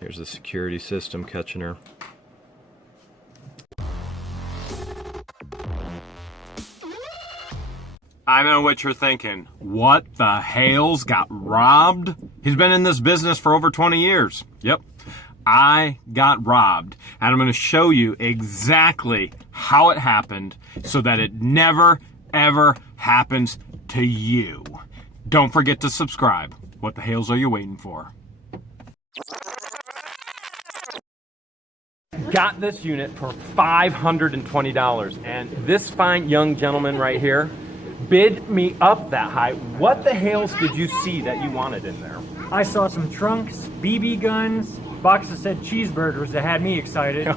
Here's the security system catching her. I know what you're thinking. What, the Hales got robbed? He's been in this business for over 20 years. Yep, I got robbed. And I'm going to show you exactly how it happened so that it never, ever happens to you. Don't forget to subscribe. What the Hales are you waiting for? Got this unit for $520, and this fine young gentleman right here bid me up that high. What the Hales did you see that you wanted in there? I saw some trunks, BB guns, boxes said cheeseburgers that had me excited.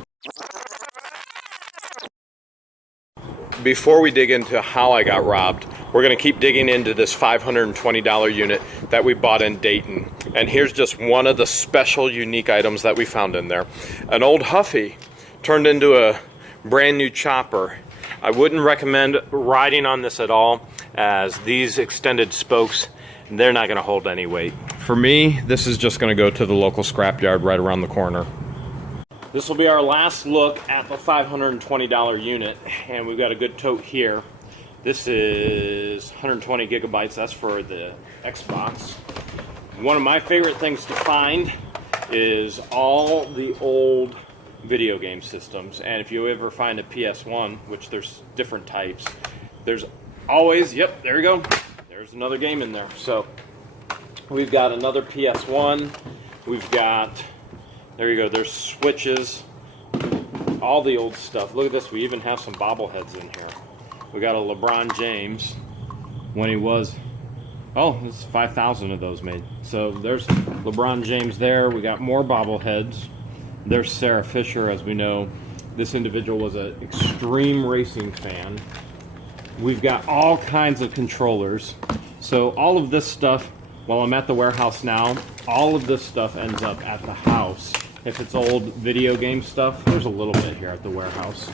Before we dig into how I got robbed, we're going to keep digging into this $520 unit that we bought in Dayton. And here's just one of the special, unique items that we found in there. An old Huffy turned into a brand new chopper. I wouldn't recommend riding on this at all, as these extended spokes, they're not going to hold any weight. For me, this is just going to go to the local scrapyard right around the corner. This will be our last look at the $520 unit, and we've got a good tote here. This is 120 gigabytes, that's for the Xbox. One of my favorite things to find is all the old video game systems, and if you ever find a PS1, which there's different types, there's always, yep, there you go, there's another game in there. So we've got another PS1, we've got, there you go, there's Switches, all the old stuff. Look at this, we even have some bobbleheads in here. We got a LeBron James when he was, oh, there's 5,000 of those made. So there's LeBron James there. We got more bobbleheads. There's Sarah Fisher. As we know, this individual was an extreme racing fan. We've got all kinds of controllers. So all of this stuff, while I'm at the warehouse now, all of this stuff ends up at the house. If it's old video game stuff, there's a little bit here at the warehouse.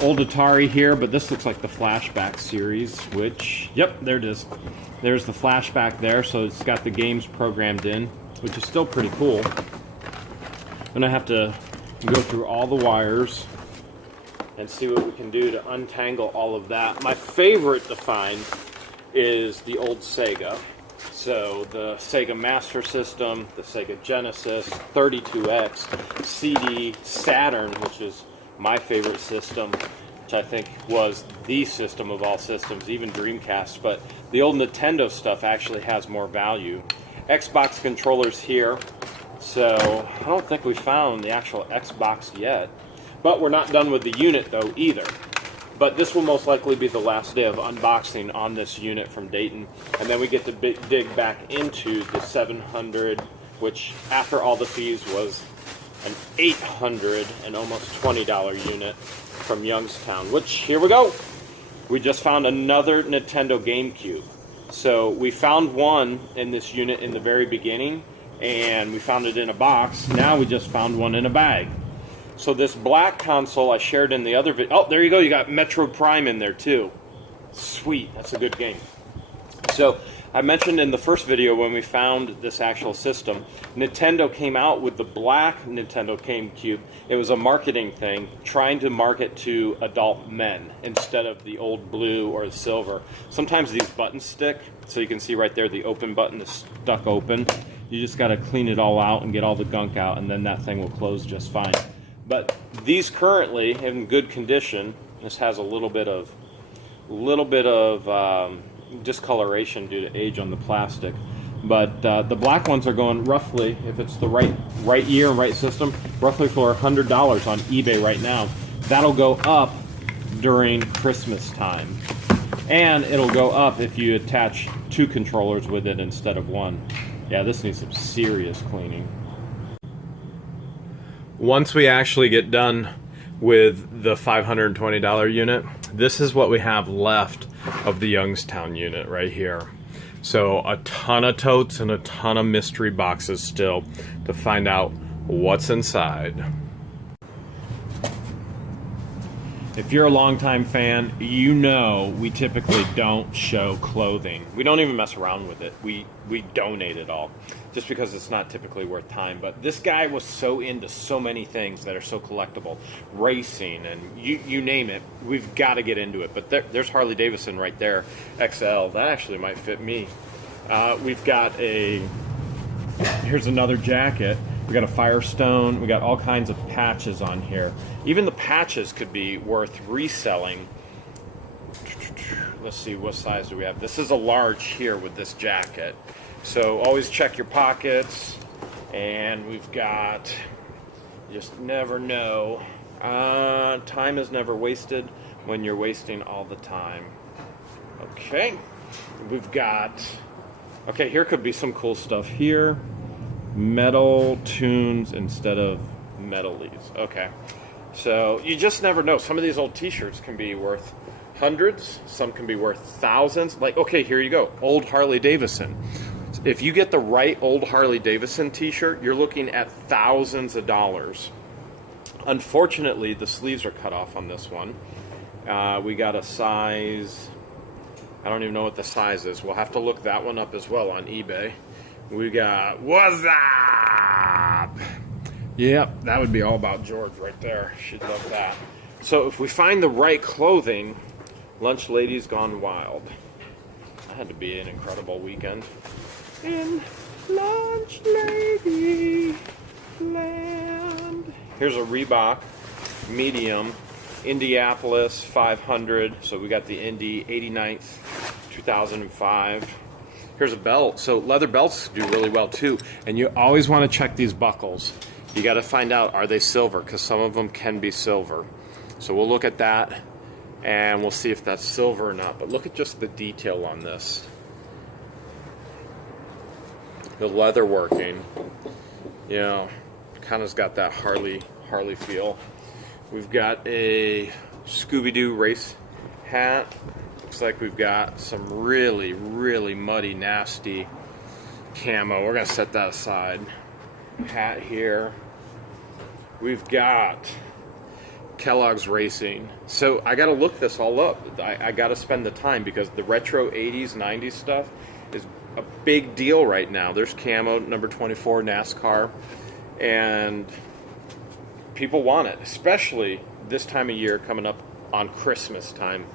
Old Atari here, but this looks like the Flashback series, which, yep, there it is. There's the Flashback there, so it's got the games programmed in, which is still pretty cool. And I have to go through all the wires and see what we can do to untangle all of that. My favorite to find is the old Sega. So the Sega Master System, the Sega Genesis, 32X, CD, Saturn, which is my favorite system, which I think was the system of all systems, even Dreamcast, but the old Nintendo stuff actually has more value. Xbox controllers here, so I don't think we found the actual Xbox yet, but we're not done with the unit though either. But this will most likely be the last day of unboxing on this unit from Dayton, and then we get to dig back into the 700, which after all the fees was an $800 and almost $20 unit from Youngstown, which, here we go. We just found another Nintendo GameCube. So we found one in this unit in the very beginning, and we found it in a box. Now we just found one in a bag. So this black console I shared in the other video. Oh, there you go. You got Metro Prime in there too. Sweet. That's a good game. So I mentioned in the first video when we found this actual system, Nintendo came out with the black Nintendo GameCube. It was a marketing thing, trying to market to adult men instead of the old blue or the silver. Sometimes these buttons stick, so you can see right there the open button is stuck open. You just got to clean it all out and get all the gunk out, and then that thing will close just fine. But these currently in good condition. This has a little bit of discoloration due to age on the plastic, but the black ones are going roughly, if it's the right year and right system, roughly for $100 on eBay right now. That'll go up during Christmas time, and it'll go up if you attach 2 controllers with it instead of 1. Yeah, this needs some serious cleaning. Once we actually get done with the $520 unit, this is what we have left of the Youngstown unit right here. So a ton of totes and a ton of mystery boxes still to find out what's inside. If you're a longtime fan, you know we typically don't show clothing. We don't even mess around with it. We donate it all, just because it's not typically worth time. But this guy was so into so many things that are so collectible, racing, and you name it. We've got to get into it. But there's Harley Davidson right there, XL. That actually might fit me. We've got here's another jacket. We got a Firestone. We got all kinds of patches on here. Even the patches could be worth reselling. Let's see, what size do we have? This is a large here with this jacket. So always check your pockets. And we've got, you just never know. Time is never wasted when you're wasting all the time. Okay, we've got, okay, here could be some cool stuff here. Metal tunes instead of metalies. Okay, so you just never know. Some of these old t-shirts can be worth hundreds, some can be worth thousands. Like, okay, here you go, old Harley Davidson. If you get the right old Harley Davidson t-shirt, you're looking at thousands of dollars. Unfortunately, the sleeves are cut off on this one. We got a size, I don't even know what the size is. We'll have to look that one up as well on eBay. We got, what's up? Yep, that would be all about George right there. She'd love that. So if we find the right clothing, Lunch Lady's gone wild. That had to be an incredible weekend. In Lunch Lady land. Here's a Reebok medium, Indianapolis 500. So we got the Indy 89th, 2005. Here's a belt. So leather belts do really well too. And you always want to check these buckles. You got to find out, are they silver? Because some of them can be silver. So we'll look at that and we'll see if that's silver or not. But look at just the detail on this. The leather working, you know, kind of's got that Harley feel. We've got a Scooby-Doo race hat. Looks like we've got some really, really muddy, nasty camo. We're gonna set that aside. Hat here. We've got Kellogg's Racing. So I gotta look this all up. I gotta spend the time because the retro 80s, 90s stuff is a big deal right now. There's camo, number 24, NASCAR, and people want it, especially this time of year coming up on Christmas time.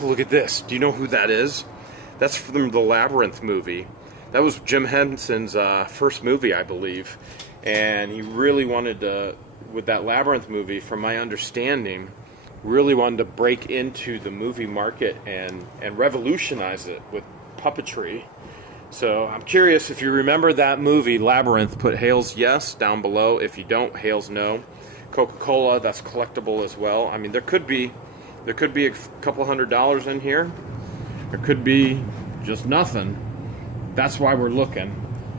Look at this. Do you know who that is? That's from the Labyrinth movie. That was Jim Henson's first movie, I believe. And he really wanted to, with that Labyrinth movie, from my understanding, really wanted to break into the movie market and revolutionize it with puppetry. So I'm curious if you remember that movie, Labyrinth. Put Hales yes down below. If you don't, Hales no. Coca-Cola, that's collectible as well. I mean, there could be a couple $100 in here. There could be just nothing. That's why we're looking.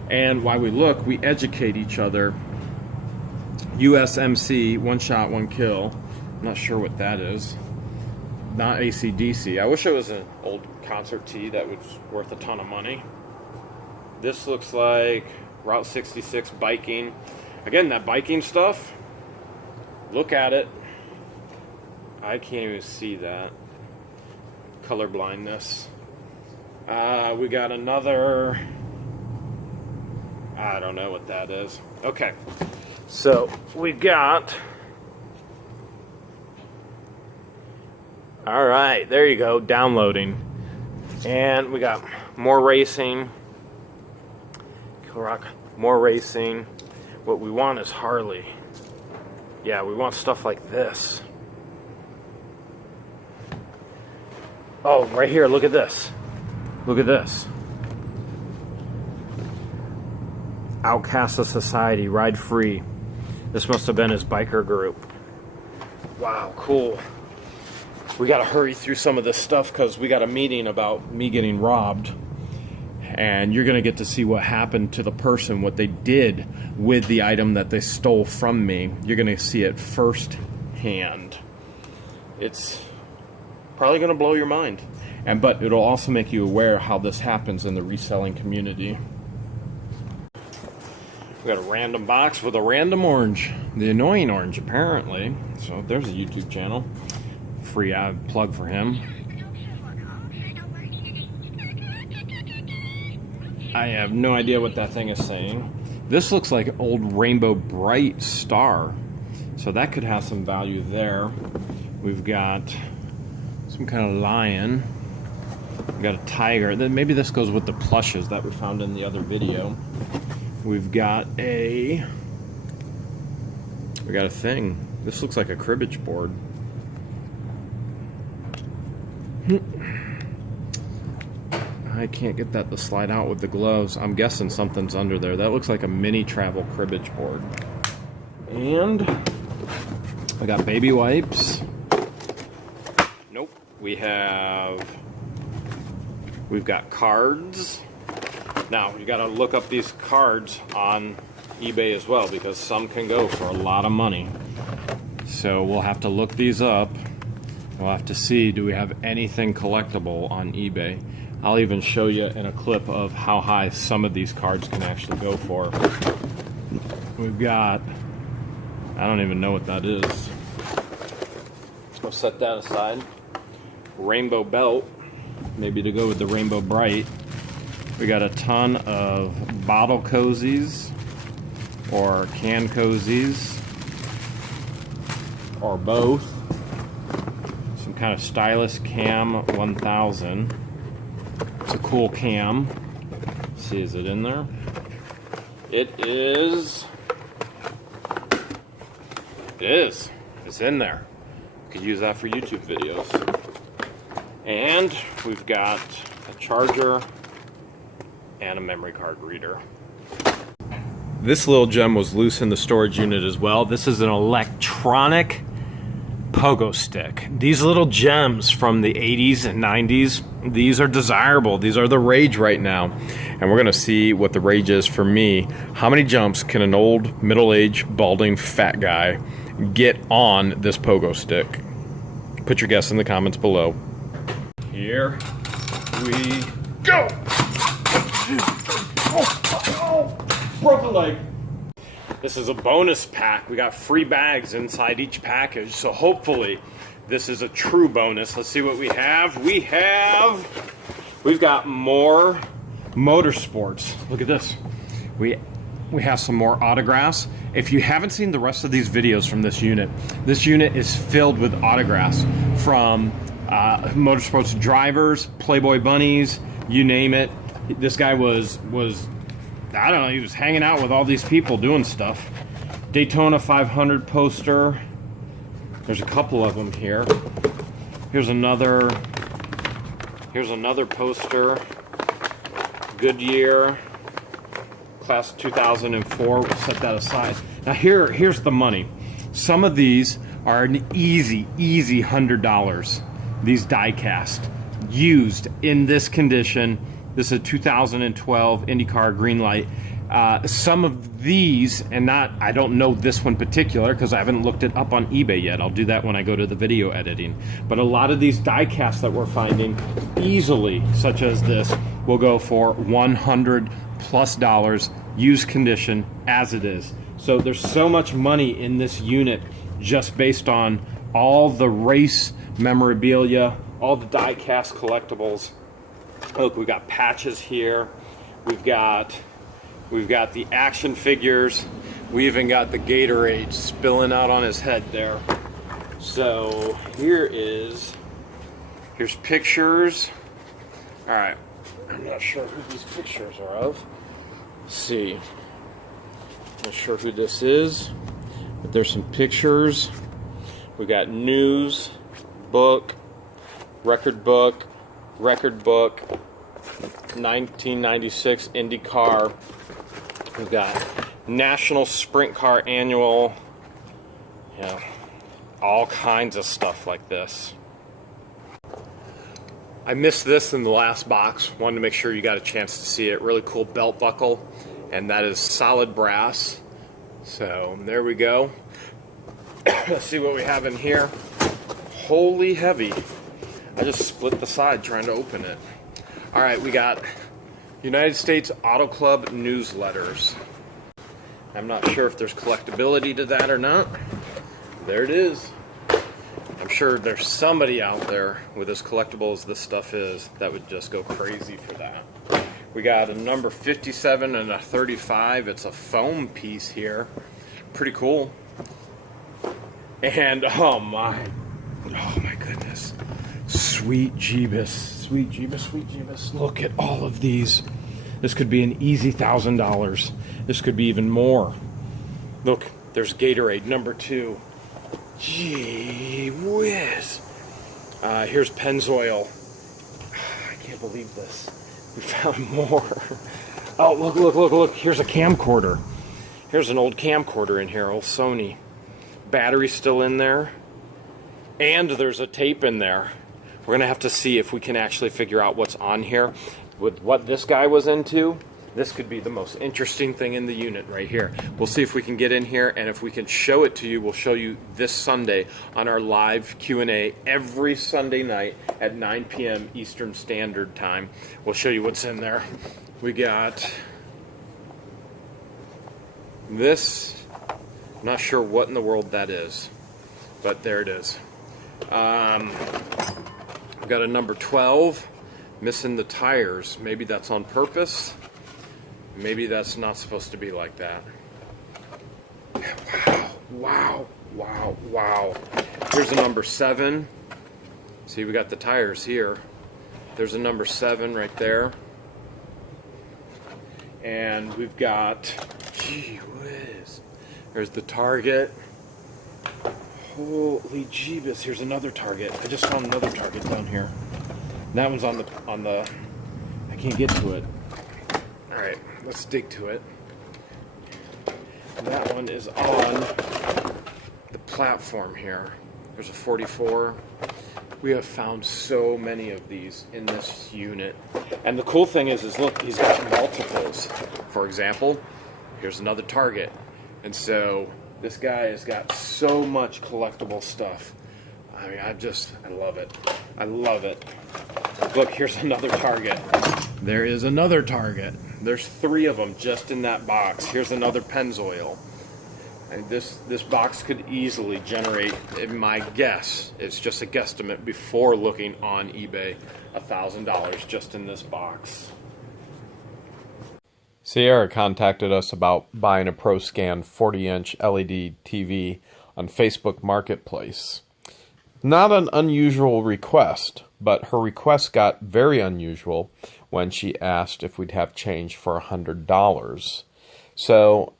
And while we look, we educate each other. USMC, one shot, one kill. I'm not sure what that is. Not AC/DC. I wish it was an old concert tee that was worth a ton of money. This looks like Route 66 biking. Again, that biking stuff, look at it. I can't even see that. Color blindness. We got another, I don't know what that is. Okay, so we got, all right, there you go, downloading. And we got more racing. More racing. What we want is Harley. Yeah, we want stuff like this. Oh, right here, look at this. Look at this. Outcast of Society, Ride Free. This must have been his biker group. Wow, cool. We gotta hurry through some of this stuff because we got a meeting about me getting robbed. And you're gonna get to see what happened to the person, what they did with the item that they stole from me. You're gonna see it firsthand. It's probably gonna blow your mind. But it'll also make you aware how this happens in the reselling community. We got a random box with a random orange. The annoying orange, apparently. So there's a YouTube channel. Free plug for him. I have no idea what that thing is saying. This looks like an old Rainbow Bright star. So that could have some value there. We've got some kind of lion. We've got a tiger. Then maybe this goes with the plushes that we found in the other video. We've got a thing. This looks like a cribbage board. I can't get that to slide out with the gloves. I'm guessing something's under there. That looks like a mini travel cribbage board. And I got baby wipes. Nope. We've got cards. Now, you gotta look up these cards on eBay as well, because some can go for a lot of money. So we'll have to look these up. We'll have to see, do we have anything collectible on eBay? I'll even show you in a clip of how high some of these cards can actually go for. We've got, I don't even know what that is. We'll set that aside. Rainbow belt, maybe to go with the Rainbow Bright. We got a ton of bottle cozies or can cozies or both. Some kind of stylish cam 1000. It's a cool cam. Let's see, is it in there? It is. It is. It's in there. We could use that for YouTube videos. And we've got a charger and a memory card reader. This little gem was loose in the storage unit as well. This is an electronic pogo stick. These little gems from the 80s and 90s, these are desirable. These are the rage right now. And we're gonna see what the rage is for me. How many jumps can an old, middle-aged, balding, fat guy get on this pogo stick? Put your guess in the comments below. Here we go! Oh, broke a leg. This is a bonus pack. We got free bags inside each package, so hopefully this is a true bonus. Let's see what we have. We've got more Motorsports. Look at this. We have some more autographs. If you haven't seen the rest of these videos from this unit is filled with autographs from Motorsports drivers, Playboy bunnies, you name it. This guy was I don't know, he was hanging out with all these people doing stuff. Daytona 500 poster. There's a couple of them here. Here's another poster. Goodyear, class 2004. We'll set that aside. Now here's the money. Some of these are an easy $100. These die cast, used in this condition. This is a 2012 IndyCar green light. Some of these, and I don't know this one particular because I haven't looked it up on eBay yet. I'll do that when I go to the video editing. But a lot of these die casts that we're finding easily, such as this, will go for $100+ used condition as it is. So there's so much money in this unit just based on all the race memorabilia, all the die cast collectibles. Look, we've got patches here. We've got the action figures. We even got the Gatorade spilling out on his head there. So here's pictures. All right, I'm not sure who these pictures are of. Let's see. Not sure who this is, but there's some pictures. We got news, book, record book, 1996 IndyCar. We've got National Sprint Car Annual. Yeah, all kinds of stuff like this. I missed this in the last box. Wanted to make sure you got a chance to see it. Really cool belt buckle, and that is solid brass. So there we go. Let's see what we have in here. Holy heavy. I just split the side trying to open it. All right, we got United States Auto Club newsletters. I'm not sure if there's collectability to that or not. There it is. I'm sure there's somebody out there with as collectible as this stuff is that would just go crazy for that. We got a number 57 and a 35. It's a foam piece here. Pretty cool. And oh my goodness. Sweet Jeebus. Sweet Jeebus, sweet Jeebus. Look at all of these. This could be an easy $1,000. This could be even more. Look, there's Gatorade number 2. Gee whiz. Here's Pennzoil. I can't believe this. We found more. Oh, look. Here's a camcorder. Here's an old camcorder in here, old Sony. Battery's still in there. And there's a tape in there. We're going to have to see if we can actually figure out what's on here. With what this guy was into, this could be the most interesting thing in the unit right here. We'll see if we can get in here, and if we can show it to you, we'll show you this Sunday on our live Q&A every Sunday night at 9 p.m. Eastern Standard Time. We'll show you what's in there. We got this. I'm not sure what in the world that is, but there it is. We've got a number 12. Missing the tires. Maybe that's on purpose. Maybe that's not supposed to be like that. Wow. Here's a number 7. See, we got the tires here. There's a number 7 right there. And we've got, gee whiz. There's the Target. Holy jeebus. Here's another Target. I just found another Target down here. That one's on the, I can't get to it. All right, let's dig to it. And that one is on the platform here. There's a 44. We have found so many of these in this unit. And the cool thing is look, he's got multiples. For example, here's another Target. And so this guy has got so much collectible stuff. I mean, I love it. I love it. Look, here's another Target. There is another Target. There's 3 of them just in that box. Here's another Pennzoil. And this box could easily generate, in my guess, it's just a guesstimate before looking on eBay, $1,000 just in this box. Sierra contacted us about buying a ProScan 40-inch LED TV on Facebook Marketplace. Not an unusual request, but her request got very unusual when she asked if we'd have change for $100. So,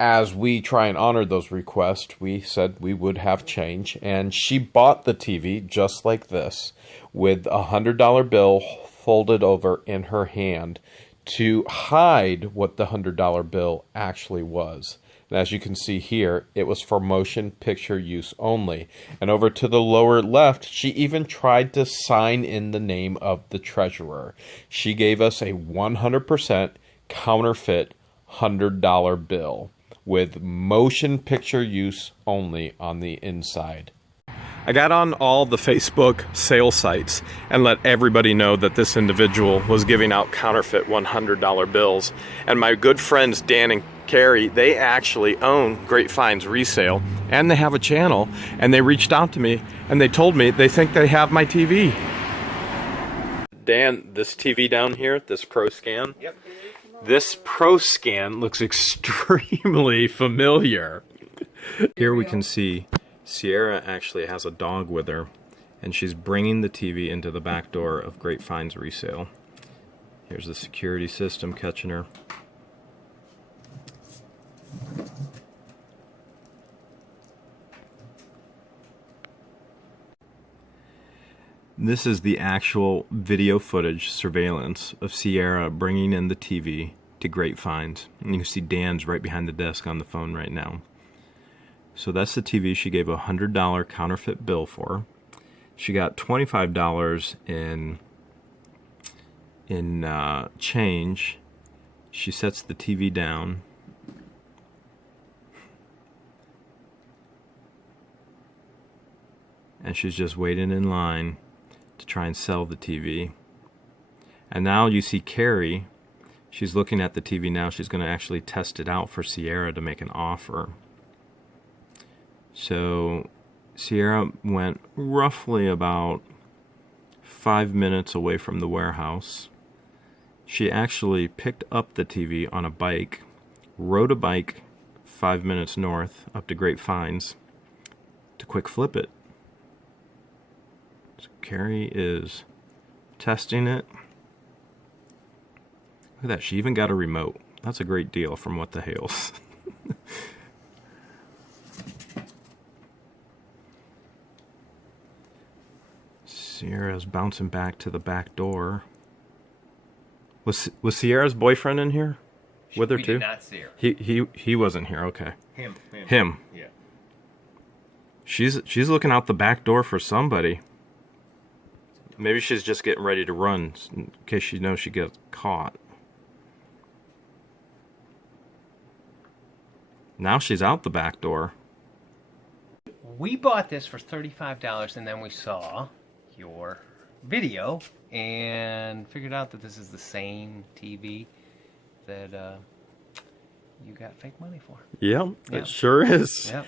as we try and honor those requests, we said we would have change, and she bought the TV just like this, with a $100 bill folded over in her hand to hide what the $100 bill actually was. And as you can see here, it was for motion picture use only. And over to the lower left, she even tried to sign in the name of the treasurer. She gave us a 100% counterfeit $100 bill with motion picture use only on the inside. I got on all the Facebook sale sites and let everybody know that this individual was giving out counterfeit $100 bills. And my good friends Dan and Carrie, they actually own Great Finds Resale, and they have a channel, and they reached out to me and they told me they think they have my TV. Dan, this TV down here, this ProScan, yep. This ProScan looks extremely familiar. Here we can see Sierra actually has a dog with her, and she's bringing the TV into the back door of Great Finds Resale. Here's the security system catching her. This is the actual video footage surveillance of Sierra bringing in the TV to Great Finds. And you can see Dan's right behind the desk on the phone right now. So that's the TV she gave a $100 counterfeit bill for. She got $25 in change. She sets the TV down. And she's just waiting in line to try and sell the TV. And now you see Carrie. She's looking at the TV now. She's going to actually test it out for Sierra to make an offer. So Sierra went roughly about 5 minutes away from the warehouse. She actually picked up the TV on a bike, rode a bike 5 minutes north up to Great Finds to quick flip it. So Carrie is testing it. Look at that, she even got a remote. That's a great deal from what the Hales. Sierra's bouncing back to the back door. Was Sierra's boyfriend in here with her too? We did not see her. He wasn't here. Okay. Him. Yeah. She's looking out the back door for somebody. Maybe she's just getting ready to run in case she knows she gets caught. Now she's out the back door. We bought this for $35, and then we saw your video and figured out that this is the same TV that you got fake money for. Yep, it sure is. Yep.